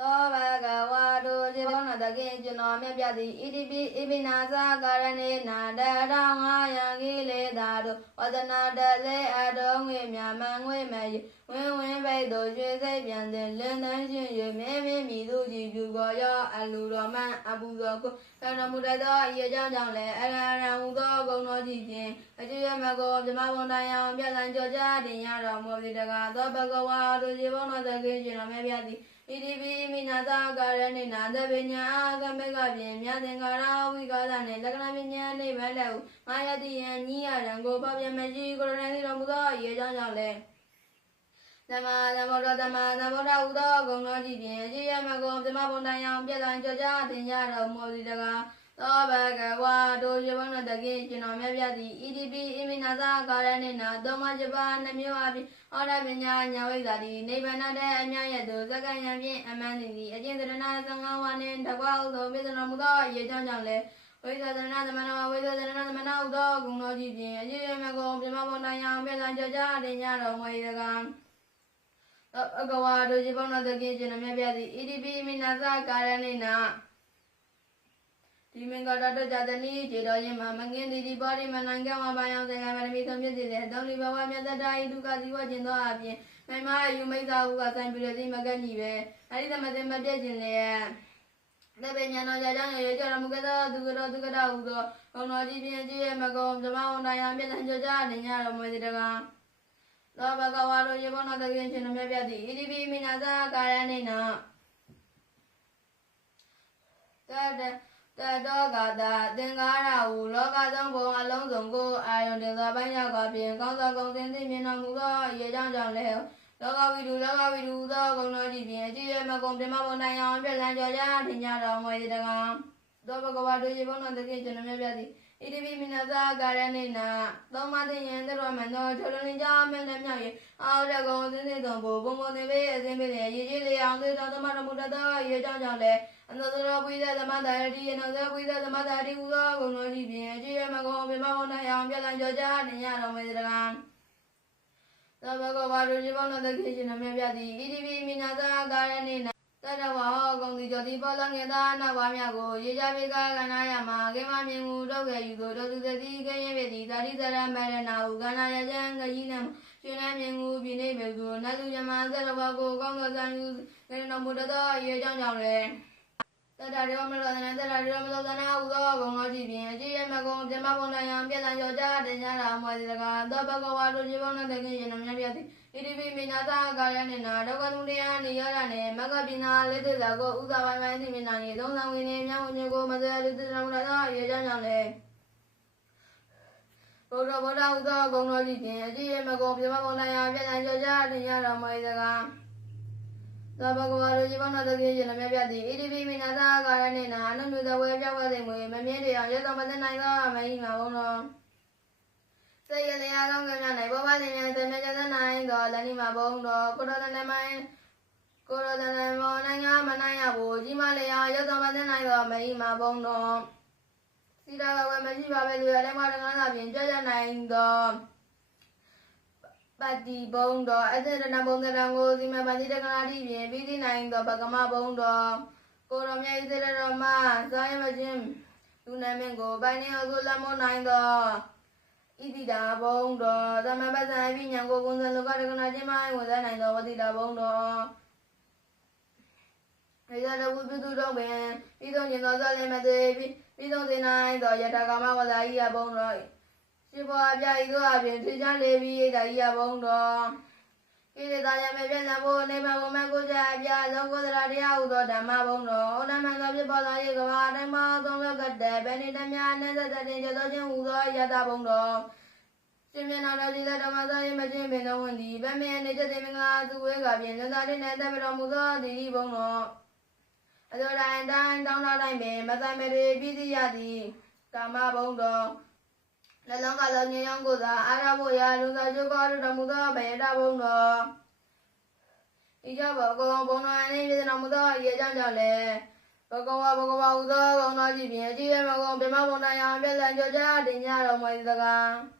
သောဘဂဝါတို့ဇေဘောနာတကိကျွန်တော်မြတ်ပြသည်ဣတိပိဣပိနာသာကာရဏေနာတရောင်ငါယံကိလေသာတို့ ဝဒနာတလေအတော်ငွေမြမန်ငွေမယဝင်းဝင်းဘိတ်တို့ရွှေစိတ်ပြန်တဲ့လင်းတန်းရှင်ရမြဲမြဲမိသူကြည်ပြူကောရောအလူတော်မန်အပူတော်ကိုကံတော်မူတတ်သောအရေးကြောင့်ကြောင့်လည်းအရဟံဟူသောဂုဏ်တော်ကြည်ဖြင့်အကျိယမကောမြမဘုံတိုင်အောင်ပြလန်ကြောကြတင်ရတော်မူသည်တကားသောဘဂဝါတို့ဇေဘောနာတကိကျွန်တော်မြတ်ပြသည်ဣတိပိမိနာသာကာရဏိနာသဗ္ဗညာအာကမေကဖြင့်မြတ်သင်္ကာရဝိကာသနှင့်လက္ခဏာပညာနိဗ္ဗာန်လည်းဟု မာယတိယံညီယရံကိုပပြမရှိကိုရဏတိတော်မူသောရေကြောင့်ကြောင့်လည်းသမ္မာသမ္ဗုဒ္ဓသမ္မာသမ္ဗုဒ္ဓဟူသောဂုဏ်တော်ကြီးဖြင့်အကြည့်ရမကုံဓမ္မဘုံတိုင်အောင်ပြည့်စုံကြောကြတင်ကြတော်မူသည်တကားသောဘဂဝါတို့ယေဘနတကိကျွန်တော်မြတ်ပြသည်ဣတိပိဣမိနာသာကာရဏိနာသောမဇပနှမျိုးအပြင်ဩရပညာညာဝိဇ္ဇာတိနိဗ္ဗာန်တဲ့အမြတ်ရသောသက္ကယံဖြင့်အမှန်တည်သည်အကျင့်သရဏ15ဝါနှင့်တကွာဥသောပြည့်စုံတော်မူသောရေကြောင့်ကြောင့်လည်း ဝိဇ္ဇာသရဏသမဏဝိဇ္ဇာသရဏသမဏဥသောဂုဏ်တော်ကြီးဖြင့်အကျင့်ရမကုံပြမဘုံတိုင်အောင်ပြည့်စုံကြောကြတင်ကြတော်မူ၏တကားအကဝါတို့ဒီပေါင်းတော်တကင်းကျွန်တော်မြတ်ပြသည်ဣတိပိမိနာသကာရဏိနာဒီမင်္ဂလာတော်ကြတဲ့နေ့ခြေတော်ရင်မှာမငင်းဒီဒီပါရိမနိုင်ငံမှာဘာယောင်သင်္ကမရမီသုံးပြည့်စေတဲ့တောင်းလီဘဝမြတ်တတာဤဒုက္ခဇီဝကျင်သောအပြင်မိမအယူမိတ်သာဟုကဆိုင်ပြည့်တဲ့မကတ်ညီပဲအဲဒီသမသိမပြည့်ခြင်းလေ လက်ပညာတော်ကြကြောင့်ရေကြတော်မူကသောသူကတော်သူကတော်ဟူသောဘုံတော်ကြီးဖြင့်ကြည့်ရမကုံဓမ္မဝန်တရားမြတ်တန်ကြကြနေကြတော်မူသည်တကားသောဘဂဝါတို့ယေဘောနာတကင်းရှင်မြတ်ပြသည်ဣတိပိမိနာသာကာယနိနာတတတတောကတာသင်္ကာရဟုလောကသုံးဘုံအလုံးစုံကိုအာယုန်တင်သောပိုင်းရောက်ကဖြင့်ကောင်းသောဂုဏ်သင်သိမြင်တော်မူသောရေကြောင့်ကြောင့်လည်း လောကဝိတုလောကဝိတုသောဂုဏ်တော်ကြီးဖြင့်အကြည့်ရမကုံပြမဘုံနိုင်အောင်ပြလန်းကြောကြထင်ကြတော်မူသည်တကားသောဘဂဝါတို့ယေဘောနာတကင်းရှင်မြတ်ပြသည်ဣတိပိမိနသာကာရဏိနာသောမသိယံတရောမန္တောထောလင်းကြမြတ်နဲ့မြောက်ရေအာရကုံသင်းသင်းတော်ဘုံဘုံသင်ပေအစင်းပေရေရေကြီးလေးအောင်သေတော်သမတော်မူတတ်သောရေကြောင့်ကြောင့်လည်းအနုသရောပိသသမတာရတိယနသောပိသသမတာတိဟူသောဂုဏ်တော်ကြီးဖြင့်အကြည့်ရမကောပြမဘုံ၌အောင်ပြလန်ကြောကြနေရတော်မူသည်တကား သောဘဂဝါတို့ဒီဘောနတခေရှင်မြတ်ပြသည်ဣတိပိမိနသာကာရဏိနာတတဝါဟောကုံဒီကြောတိပေါ်လငယ်သာနာဝါမြကိုရေကြပိကကနာယမကေမမြင်မှုတော့ကဲယူသောတောသူသတိကရင်ပေတိသာတိသရမရဏဟုကနာယကျံကကြီးနံရှင်နှမြင်မှုပြိနေပေသူနတ်သူညမသတဝါကိုကောင်းသောဇံယူနေတော်မူတသောရေကြောင့်ကြောင့်လေတတရောမလောသနတတရောမလောသနာဟု သောဂုံတော်ကြည့်ဖြင့်အကြည့်ရမကုံပြမဘုံတရားပြည့်စုံကြောကြတင်ကြတာမွေတကားသောဘဂဝါတို့ဒီဘုံနဲ့တကင်းရင်မြတ်ပြသည်ဣတိပိမိနာသာကာယနေနာဒုက္ခသူတရားနေရတာနဲ့မဂ္ဂပိနာလေးသစ္စာကိုဥသာပိုင်းပိုင်းသိမြင်နာနေသုံးဆောင်ဝင်နေမြောက်ဝင်ကိုမစရလူသစ္စာမူလာသောရေကြောင့်ကြောင့်လေဘုရားဗုဒ္ဓဥသောဂုဏ်တော်ကြီးဖြင့်အကြည့်ရမကုံပြမကုံတရားပြည့်စုံကြောကြတင်ရတော်မူ၏တကား သောဘဂဝါတို့ဒီဘောနာတကင်းရင်လည်းမြတ်သည်ဣတိပိမိနာသာကာယနေနာအနုမြသဝဲပြောက်ဝဲသိမွေမမြင်တရားရသောမသိနိုင်သောအမဟိမှာဘုံတော်စေရလျာကောင်းကံများ၌ဘောပါနေမြန်သမြကျသနိုင်တော်လဏိမဘုံတော်ကိုရောတနမိုင်းကိုရောတနမောနိုင်ငံမနိုင်ရဘူးကြီးမလျာရသောမသနိုင်တော်မိမဘုံတော်စီတာကဝယ်မရှိပါပဲလူရလည်းမတကားသာပြင်ကြွကြနိုင်တော် ပတိဘုံတော်အသေရဏဘုံတရံကိုစီမပတိတကနာတိပြင်ပြီးတိနိုင်တော်ဗကမဘုံတော်ကိုရောမြတ်ဣသေရတော်မှာဇာယမချင်းလူနာမင်းကိုပိုင်းနေအောင်ဆိုလမောနိုင်တော်ဣတိတာဘုံတော်သမပဇာပိညာကိုကုသလောကရကနာခြင်းမိုင်းဝဇနိုင်တော်ဝတိတာဘုံတော်ေရတဝုပြုသူတော်ပင်ဤသို့ညင်တော်ဇလည်းမသေးပြီးဤသို့စေနိုင်တော်ယတကာမဝဇာဤယဘုံတော် ရှိဘောအပြဤသို့အပြင်ထေချမ်းလေပြီးဣဒာဤယဘုံတော်ဣတိတာယမေပြည့်စုံဖို့နေမဘုံမကိုကြအပြသောကိုသရတရားဟုသောဓမ္မဘုံတော်ဩနမံသောဖြစ်ပေါ်လာ၏ကဘာတိုင်းမှာသုံးလောကတည်းဘယ်နေတည်းများနဲ့သက်သက်တင်ကြသောခြင်းဟူသောယတဘုံတော်ရှင်မျက်နှာတော်ကြည်တဲ့ဓမ္မသာရေးမချင်းပင်တော်ဝင်သည်ဗမေနေချက်သိမင်္ဂလာသူဝဲကပြင်လွန်သားလေးနဲ့တက်ပြတော်မူသောဒီဒီဘုံတော်အသောတိုင်းတိုင်းတောင်းတတိုင်းပင်မဆိုင်မရေပြည်စီရသည်ကာမဘုံတော် နှလုံးကလုံးငြိမ်းအောင်ကိုသာအာရဖို့ရာလူသားကျုပ်ကောတော်မူသောဗေဒဘုံတော်ဤကြောင့်ဘဂဝံဘုံတော်အနေဖြင့်တော်မူသောရေကြောင့်ကြောင့်လည်းဘဂဝါဘဂဝါဟူသောဘုံတော်ကြည်ဖြင့်အကြည့်ရမကုန်ပြမဘုံတော်ရာပြည့်စုံကြောကြတင်ကြတော်မူသကား